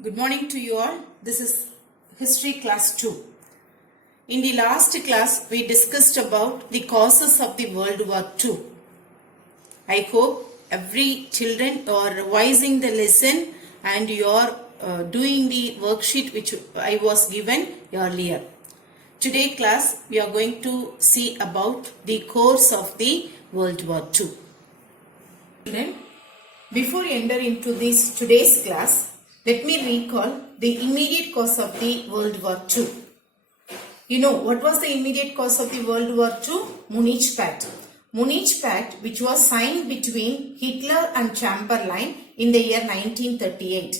Good morning to you all. This is History Class 2. In the last class, we discussed about the causes of the World War II. I hope every children are revising the lesson and you are doing the worksheet which I was given earlier. Today class, we are going to see about the course of the World War II. Children, before we enter into this today's class, let me recall the immediate cause of the World War II. You know, what was the immediate cause of the World War II? Munich Pact. Munich Pact, which was signed between Hitler and Chamberlain in the year 1938.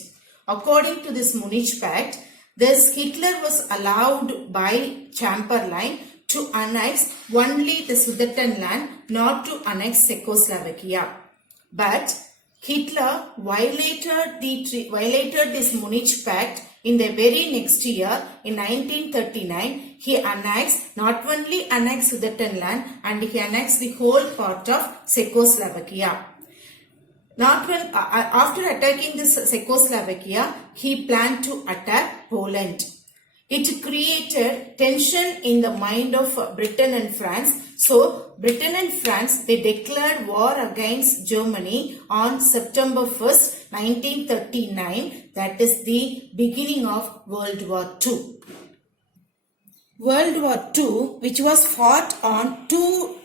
According to this Munich Pact, Hitler was allowed by Chamberlain to annex only the Sudetenland, not to annex Czechoslovakia. But Hitler violated this Munich Pact in the very next year. In 1939, he not only annexed Sudetenland, and he annexed the whole part of Czechoslovakia. After attacking this Czechoslovakia, he planned to attack Poland. It created tension in the mind of Britain and France. So, Britain and France, they declared war against Germany on September 1st, 1939. That is the beginning of World War II. World War II, which was fought on two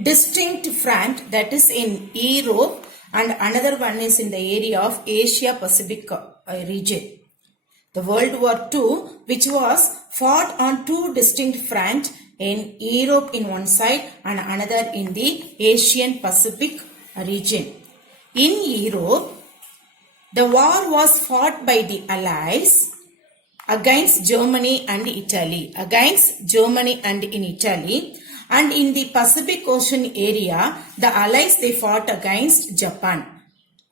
distinct fronts, that is in Europe, and another one is in the area of Asia Pacific region. The World War II, which was fought on two distinct fronts, in Europe in one side and another in the Asian Pacific region. In Europe, the war was fought by the Allies against Germany and Italy. And in the Pacific Ocean area, the Allies, they fought against Japan.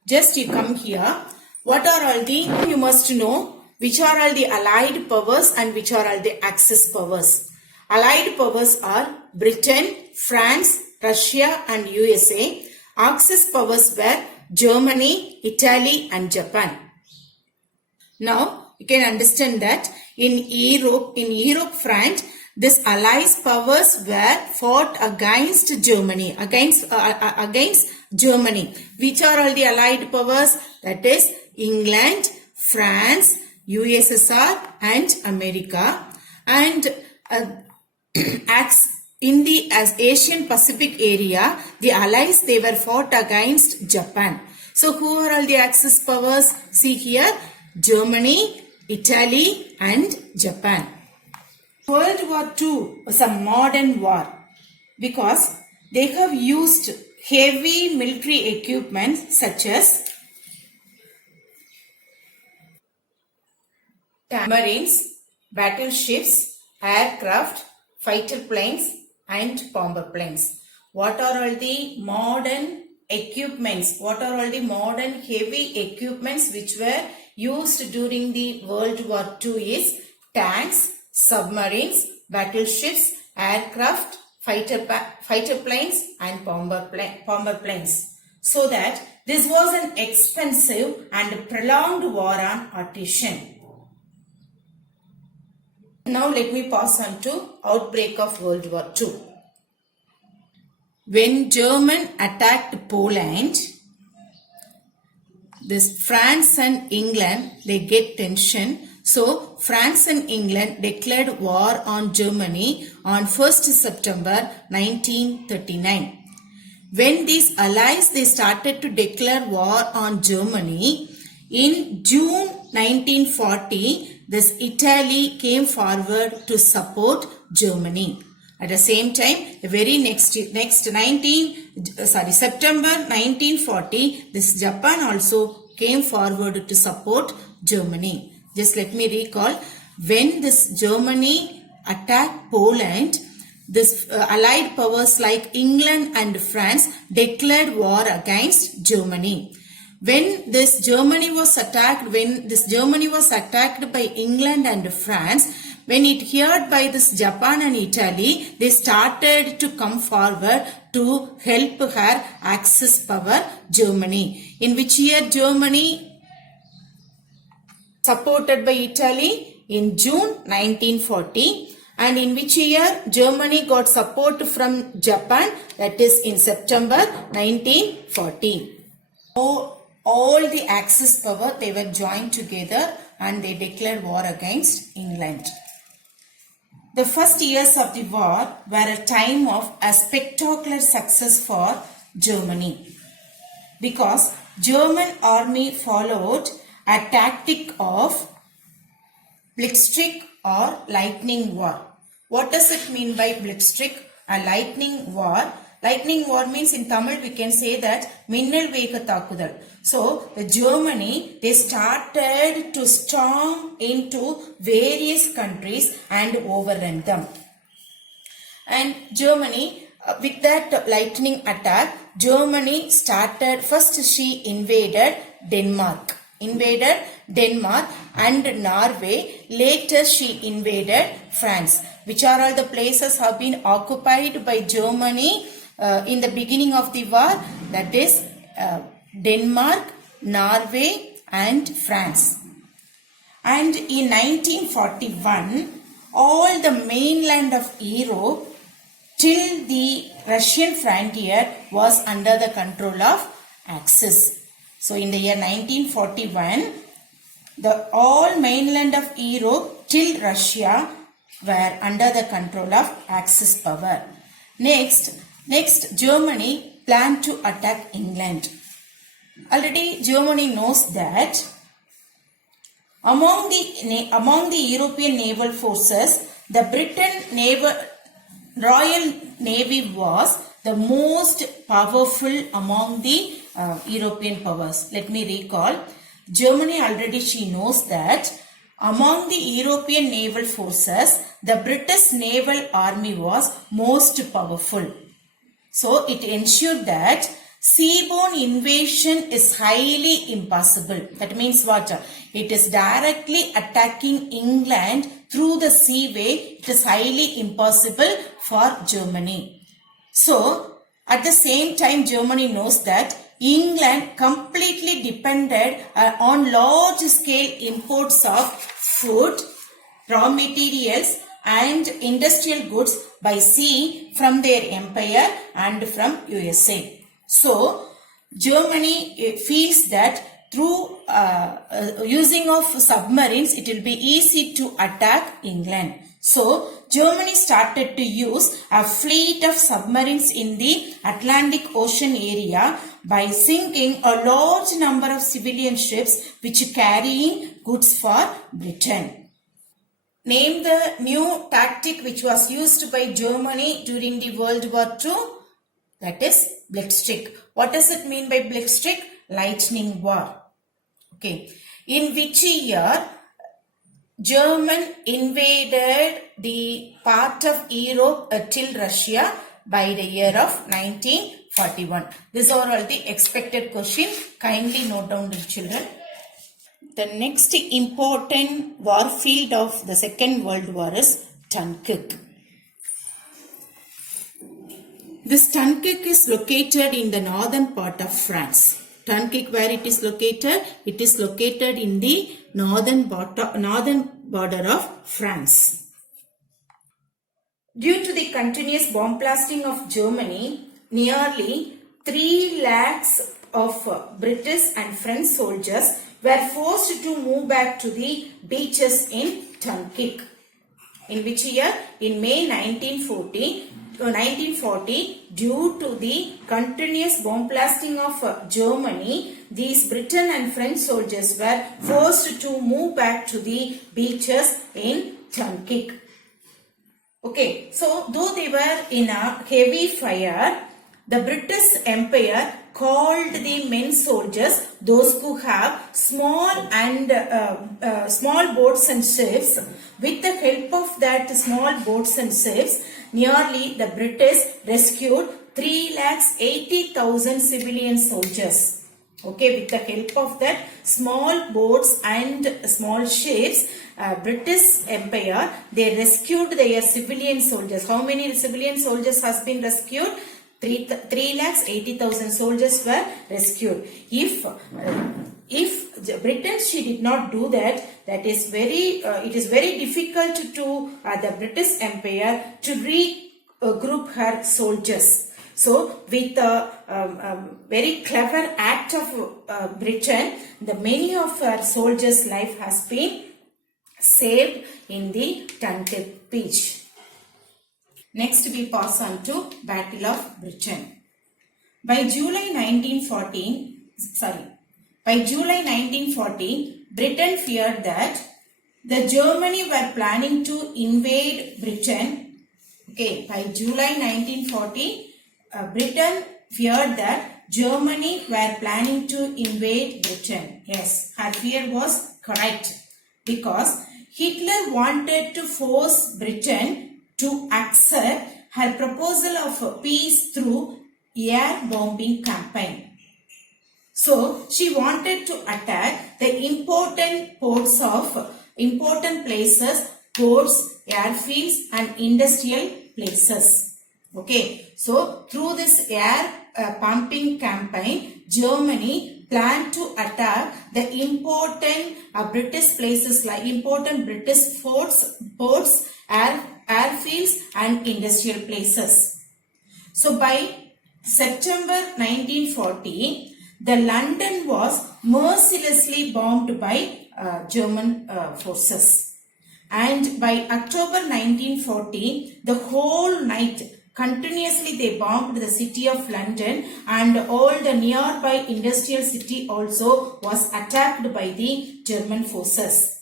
Just you come here. What are all the, you must know, which are all the Allied powers and which are all the Axis powers. Allied powers are Britain, France, Russia and USA. Axis powers were Germany, Italy and Japan. Now, you can understand that in Europe front, this Allies powers were fought against Germany, against Germany. Which are all the Allied powers? That is England, France, USSR and America. And in the Asian Pacific area, the Allies, they were fought against Japan. So who are all the Axis powers? See here, Germany, Italy and Japan. World War II was a modern war because they have used heavy military equipment such as submarines, battleships, aircraft, fighter planes and bomber planes. What are all the modern equipments? What are all the modern heavy equipments which were used during the World War II is tanks, submarines, battleships, aircraft, fighter planes and bomber planes. So that this was an expensive and prolonged war on attrition. Now let me pass on to outbreak of World War II. When Germany attacked Poland, this France and England, they get tension. So France and England declared war on Germany on 1st September 1939. When these allies, they started to declare war on Germany, in June 1940, this Italy came forward to support Germany. At the same time, the very September 1940, this Japan also came forward to support Germany. Just let me recall, when this Germany attacked Poland, this Allied powers like England and France declared war against Germany. When this Germany was attacked by England and France, when it heard by this Japan and Italy, they started to come forward to help her Axis power Germany. In which year Germany supported by Italy in June 1940. And in which year Germany got support from Japan, that is in September 1940. All the Axis power, they were joined together and they declared war against England. The first years of the war were a time of a spectacular success for Germany, because German army followed a tactic of Blitzkrieg or lightning war. What does it mean by Blitzkrieg? A lightning war. Lightning war means in Tamil we can say that Minnal Vega Takudal. So the Germany, they started to storm into various countries and overrun them. And Germany, with that lightning attack, Germany started, first she invaded Denmark and Norway. Later she invaded France. Which are all the places have been occupied by Germany in the beginning of the war? That is Denmark, Norway and France. And in 1941, all the mainland of Europe till the Russian frontier was under the control of Axis. So in the year 1941, the all mainland of Europe till Russia were under the control of Axis power. Next Germany planned to attack England. Already Germany knows that among the European naval forces, the Britain Royal Navy was the most powerful among the European powers. Let me recall. Germany already she knows that among the European naval forces, the British naval army was most powerful. So it ensured that seaborne invasion is highly impossible. That means what? It is directly attacking England through the seaway. It is highly impossible for Germany. So at the same time, Germany knows that England completely depended on large scale imports of food, raw materials and industrial goods by sea from their empire and from USA. So Germany feels that through using of submarines, it will be easy to attack England. So Germany started to use a fleet of submarines in the Atlantic Ocean area by sinking a large number of civilian ships which carrying goods for Britain. Name the new tactic which was used by Germany during the World War II. That is Blitzkrieg. What does it mean by Blitzkrieg? Lightning war. Okay. In which year German invaded the part of Europe till Russia by the year of 1941. These are all the expected questions. Kindly note down, the children. The next important war field of the Second World War is Dunkirk. This Dunkirk is located in the northern part of France. Dunkirk, where it is located? It is located in the northern border of France. Due to the continuous bomb blasting of Germany, nearly 3 lakhs of British and French soldiers were forced to move back to the beaches in Dunkirk. In which year? In May 1940, due to the continuous bomb blasting of Germany, these Britain and French soldiers were forced to move back to the beaches in Dunkirk. Okay, so though they were in a heavy fire, the British Empire called the men soldiers, those who have small boats and ships. With the help of that small boats and ships, nearly the British rescued 3,80,000 civilian soldiers. Okay, with the help of that small boats and small ships, British Empire, they rescued their civilian soldiers. How many civilian soldiers has been rescued? 3,80,000 soldiers were rescued. If if Britain, she did not do that, that is very, it is very difficult to the British Empire to regroup her soldiers. So, with a very clever act of Britain, the many of her soldiers' life has been saved in the Dunkirk Beach. Next, we pass on to Battle of Britain. By July 1914, Britain feared that the Germany were planning to invade Britain. Okay, by July 1914, Britain feared that Germany were planning to invade Britain. Yes, her fear was correct because Hitler wanted to force Britain to accept her proposal of peace through air bombing campaign. So, she wanted to attack the important ports of important places, ports, airfields and industrial places. Okay, so through this air pumping campaign, Germany planned to attack the important British places like important British forts, ports, airfields and industrial places. So, by September 1940, the London was mercilessly bombed by German forces. And by October 1940, the whole night continuously they bombed the city of London, and all the nearby industrial city also was attacked by the German forces.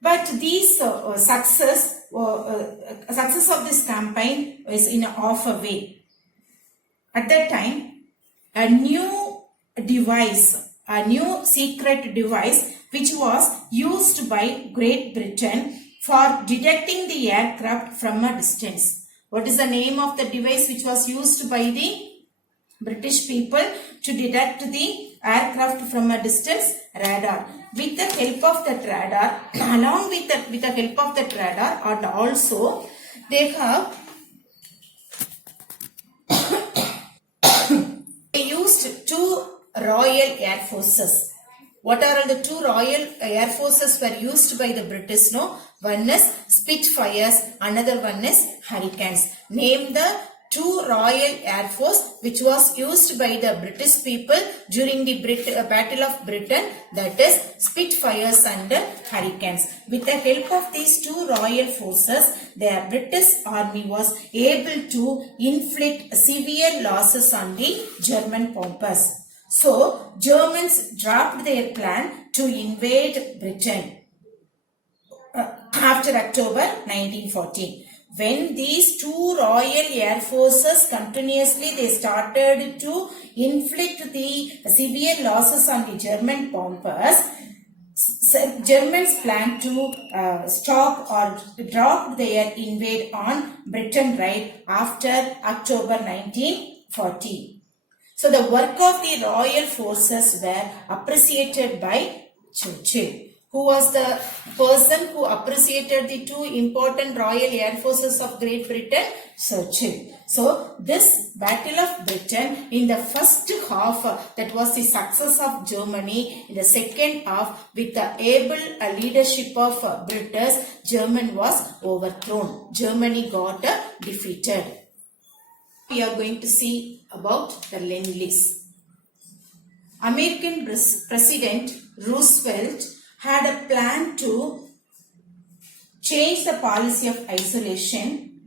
But these success of this campaign is in off a way. At that time, a new secret device which was used by Great Britain for detecting the aircraft from a distance. What is the name of the device which was used by the British people to detect the aircraft from a distance? Radar. With the help of that radar, along with the help of that radar, and also they have used two Royal Air Forces. What are all the two Royal Air Forces were used by the British? No, one is Spitfires, another one is Hurricanes. Name the two Royal Air Force which was used by the British people during the Battle of Britain, that is Spitfires and Hurricanes. With the help of these two Royal Forces, the British army was able to inflict severe losses on the German bombers. So, Germans dropped their plan to invade Britain after October 1914. When these two Royal Air Forces continuously they started to inflict the severe losses on the German bombers, Germans planned to stop or drop their invade on Britain right after October 1940. So the work of the Royal Forces were appreciated by Churchill. Who was the person who appreciated the two important Royal Air Forces of Great Britain? Churchill. So, this Battle of Britain in the first half, that was the success of Germany. In the second half, with the able leadership of British, Germany was overthrown. Germany got defeated. We are going to see about the Lend-Lease. American President Roosevelt had a plan to change the policy of isolation.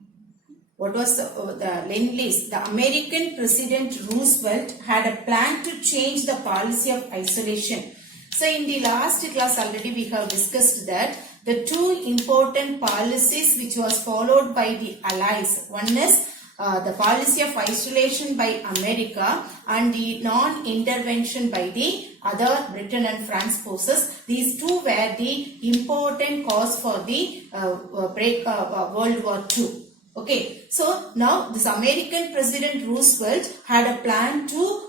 What was the Lend-Lease? The American President Roosevelt had a plan to change the policy of isolation. So in the last class already we have discussed that the two important policies which was followed by the Allies. One is the policy of isolation by America and the non-intervention by the other Britain and France forces. These two were the important cause for the World War II. Okay, so now this American President Roosevelt had a plan to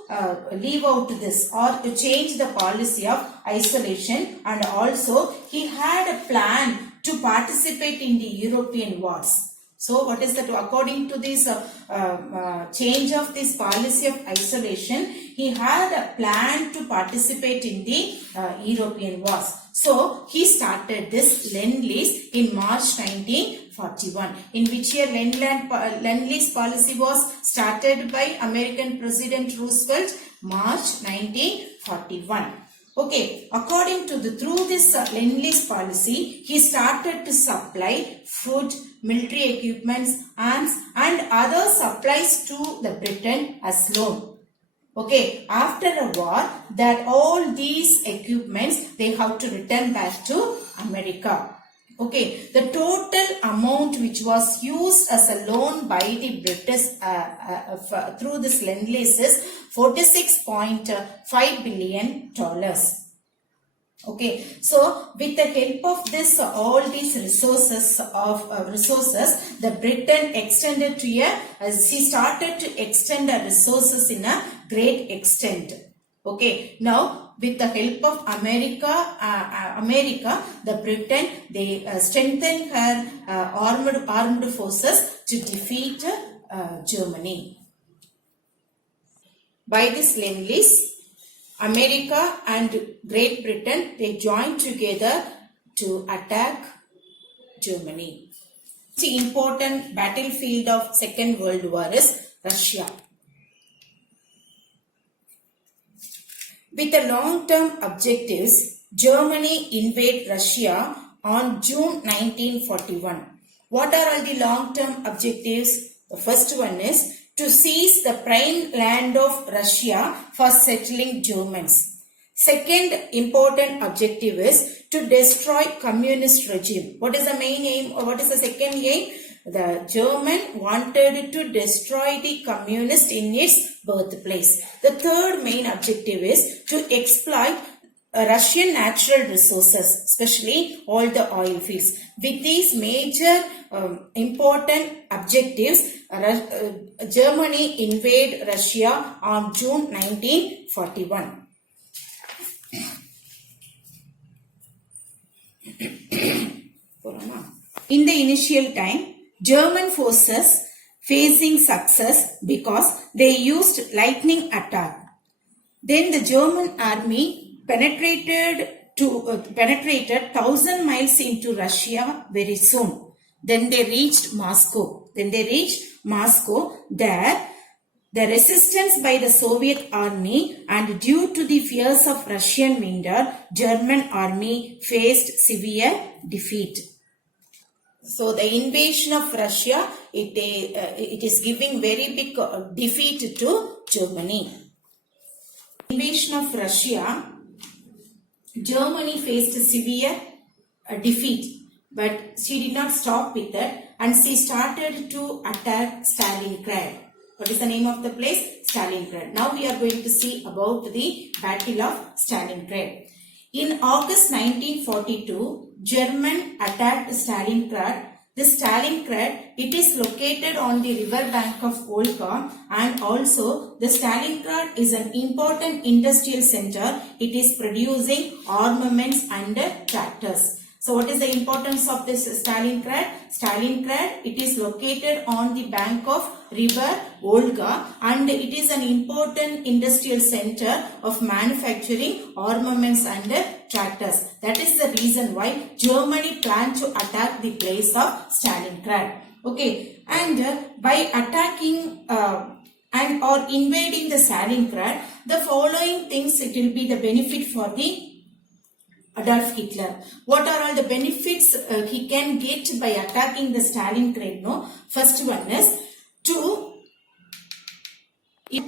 leave out this or to change the policy of isolation, and also he had a plan to participate in the European wars. So what is that? According to this change of this policy of isolation, he had a plan to participate in the European wars. So he started this Lend-Lease in March 1941. In which year Lend-Lease policy was started by American President Roosevelt? March 1941. Okay, according to through this Lend-Lease policy, he started to supply food, military equipments and other supplies to the Britain as loan. Okay, after a war, that all these equipments, they have to return back to America. Okay, the total amount which was used as a loan by the British through this Lend-Lease is $46.5 billion. Okay, so with the help of this, all these resources, the Britain extended to he started to extend the resources in a great extent. Okay, now with the help of America, the Britain, they strengthened her armed forces to defeat Germany. By this Lend-Lease, America and Great Britain, they joined together to attack Germany. The important battlefield of Second World War is Russia. With the long-term objectives, Germany invaded Russia on June 1941. What are all the long-term objectives? The first one is to seize the prime land of Russia for settling Germans. Second important objective is to destroy communist regime. What is the main aim or what is the second aim? The German wanted to destroy the communist in its birthplace. The third main objective is to exploit Russian natural resources, especially all the oil fields. With these major important objectives, Germany invaded Russia on June 1941. In the initial time, German forces facing success because they used lightning attack. Then the German army penetrated 1,000 miles into Russia very soon. Then they reached Moscow. There, the resistance by the Soviet army and due to the fears of Russian winter, German army faced severe defeat. So the invasion of Russia, it is giving very big defeat to Germany. Invasion of Russia, Germany faced severe defeat, but she did not stop with that and she started to attack Stalingrad. What is the name of the place? Stalingrad. Now we are going to see about the Battle of Stalingrad. In August 1942, German attacked Stalingrad. This Stalingrad, it is located on the river bank of Volga, and also the Stalingrad is an important industrial center. It is producing armaments and tractors. So what is the importance of this Stalingrad? Stalingrad, it is located on the bank of river Volga and it is an important industrial center of manufacturing armaments and tractors. That is the reason why Germany planned to attack the place of Stalingrad. Okay, and by attacking and or invading the Stalingrad, the following things it will be the benefit for the Adolf Hitler. What are all the benefits he can get by attacking the Stalingrad? No, first one is to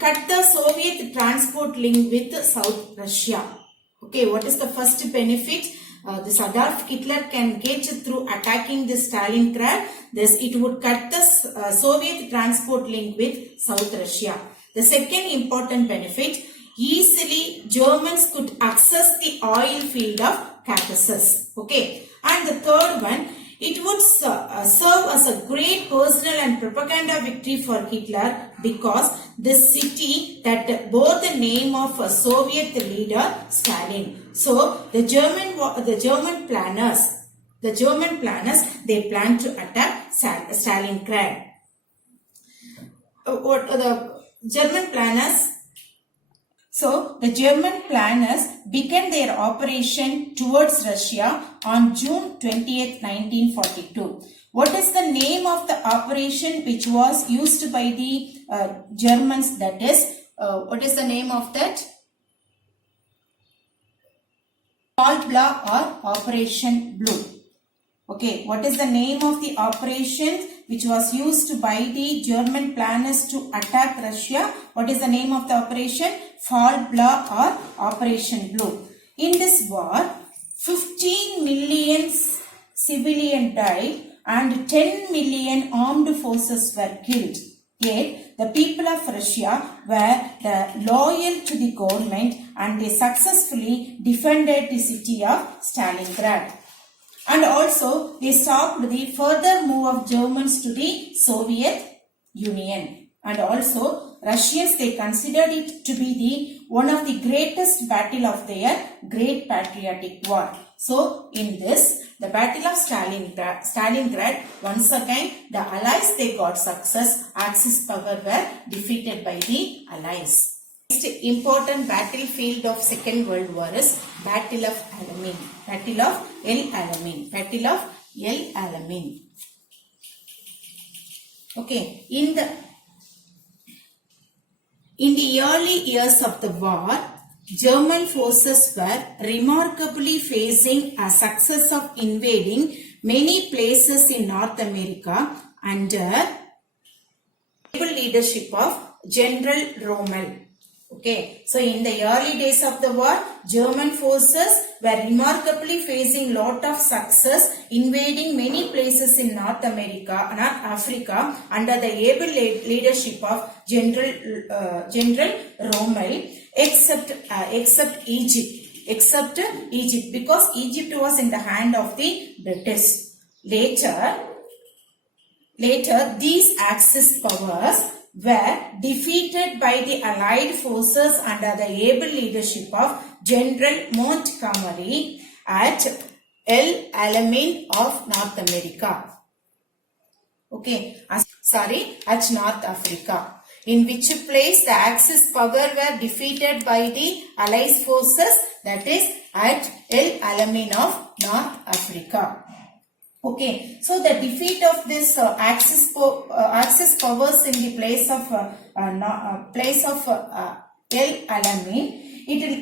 cut the Soviet transport link with South Russia. Okay, what is the first benefit this Adolf Hitler can get through attacking the Stalingrad? It would cut the Soviet transport link with South Russia. The second important benefit, easily Germans could access the oil field of Caucasus. Okay, and the third one, it would serve as a great personal and propaganda victory for Hitler because this city that bore the name of a Soviet leader Stalin. So the German planners, The German planners, they planned to attack Stalingrad. The German planners, so the German planners began their operation towards Russia on June 20th, 1942. What is the name of the operation which was used by the Germans? That is, what is the name of that? Fall Blau or Operation Blue. Okay, what is the name of the operation which was used by the German planners to attack Russia? What is the name of the operation? Fall Blau or Operation Blue. In this war, 15 million civilians died and 10 million armed forces were killed. Yet, the people of Russia were loyal to the government and they successfully defended the city of Stalingrad. And also, they stopped the further move of Germans to the Soviet Union. And also, Russians, they considered it to be one of the greatest battle of their Great Patriotic War. So, in this, the Battle of Stalingrad, once again, the Allies, they got success. Axis power were defeated by the Allies. Next important battlefield of Second World War is Battle of Alamein. Battle of El Alamein. Battle of El Alamein. Okay, in the early years of the war, German forces were remarkably facing a success of invading many places in North America under the leadership of General Rommel. Okay, so in the early days of the war, German forces were remarkably facing lot of success invading many places in North Africa under the able leadership of General Rommel, except Egypt, because Egypt was in the hand of the British. Later, these Axis powers were defeated by the Allied forces under the able leadership of General Montgomery at El Alamein of North America. Okay, at North Africa. In which place the Axis power were defeated by the Allied forces, that is at El Alamein of North Africa. Okay, so the defeat of this Axis powers in the place of El Alamein,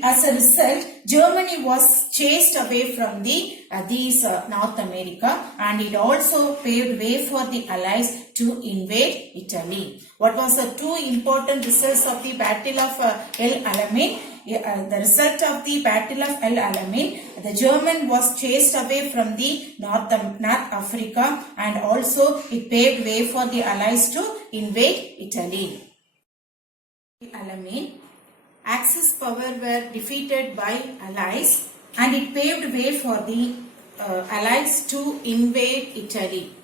as a result, Germany was chased away from these North America, and it also paved way for the Allies to invade Italy. What was the two important results of the Battle of El Alamein? The result of the Battle of El Alamein, the German was chased away from the North Africa, and also it paved way for the Allies to invade Italy. El Alamein, Axis power were defeated by Allies, and it paved way for the Allies to invade Italy.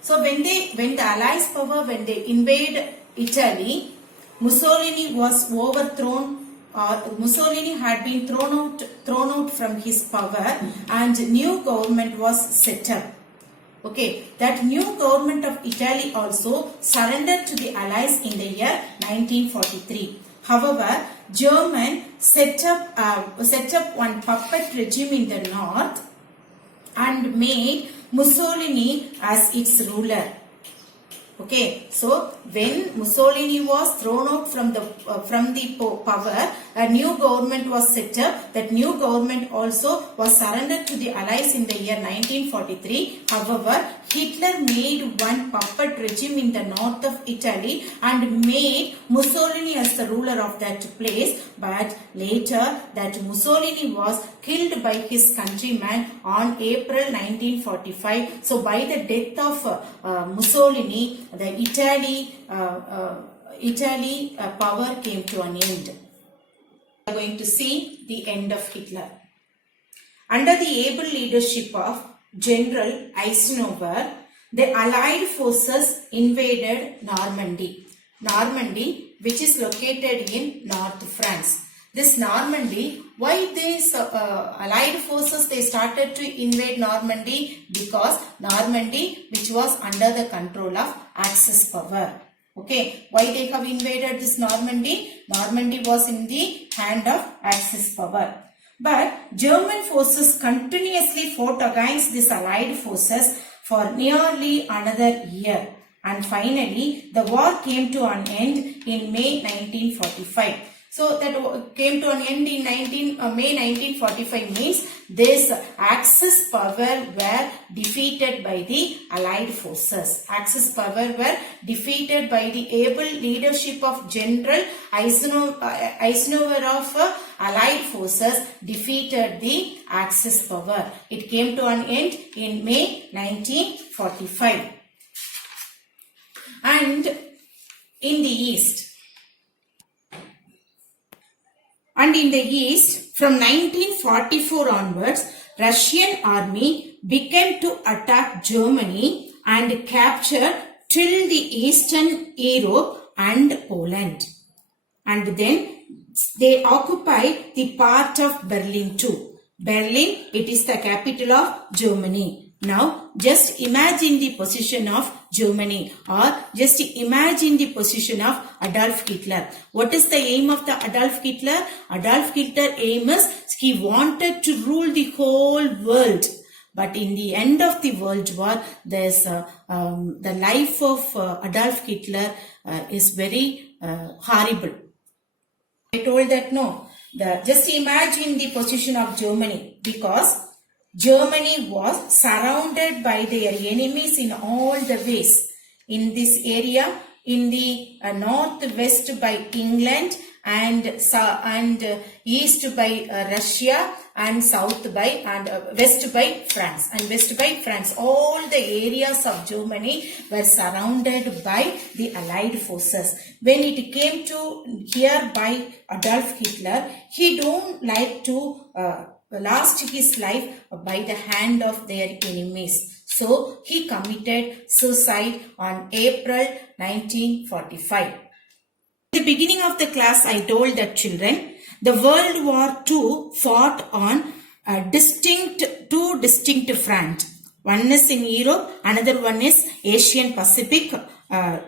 So when the Allies power, when they invade Italy, Mussolini was overthrown. Mussolini had been thrown out from his power, and new government was set up. Okay, that new government of Italy also surrendered to the Allies in the year 1943. However, German set up one puppet regime in the north and made Mussolini as its ruler. Okay, so when Mussolini was thrown out from the power, a new government was set up. That new government also was surrendered to the Allies in the year 1943. However, Hitler made one puppet regime in the north of Italy and made Mussolini as the ruler of that place. But later, that Mussolini was killed by his countrymen on April 1945. So, by the death of Mussolini, the Italy power came to an end. We are going to see the end of Hitler. Under the able leadership of General Eisenhower, the Allied forces invaded Normandy, which is located in North France. this Normandy, why these allied forces they started to invade Normandy? Because Normandy, which was under the control of Axis power. Okay, why they have invaded this Normandy? Normandy was in the hand of Axis power. But German forces continuously fought against these allied forces for nearly another year. And finally, the war came to an end in May 1945. So that came to an end in May 1945 means this Axis power were defeated by the Allied forces. Axis power were defeated by the able leadership of General Eisenhower of Allied forces defeated the Axis power. It came to an end in May 1945. And in the East, from 1944 onwards, Russian army began to attack Germany and capture till the Eastern Europe and Poland. And then they occupied the part of Berlin too. Berlin, it is the capital of Germany. Now, just imagine the position of Germany, or just imagine the position of Adolf Hitler. What is the aim of the Adolf Hitler? Adolf Hitler aim is he wanted to rule the whole world. But in the end of the World War, there's the life of Adolf Hitler is very horrible. I told that no. Just imagine the position of Germany, because Germany was surrounded by their enemies in all the ways. In this area, in the northwest by England, and east by Russia, and south by west by France. And west by France, all the areas of Germany were surrounded by the Allied forces. When it came to here by Adolf Hitler, he don't like to lost his life by the hand of their enemies. So he committed suicide on April 1945. At the beginning of the class, I told the children, the World War II fought on two distinct fronts. One is in Europe, another one is Asian Pacific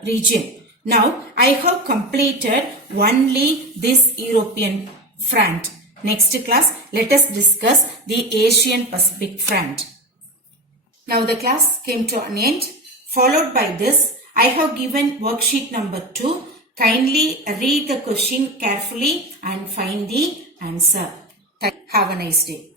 region. Now, I have completed only this European front. Next class, let us discuss the Asian Pacific front. Now the class came to an end. Followed by this, I have given worksheet number 2. Kindly read the question carefully and find the answer. Have a nice day.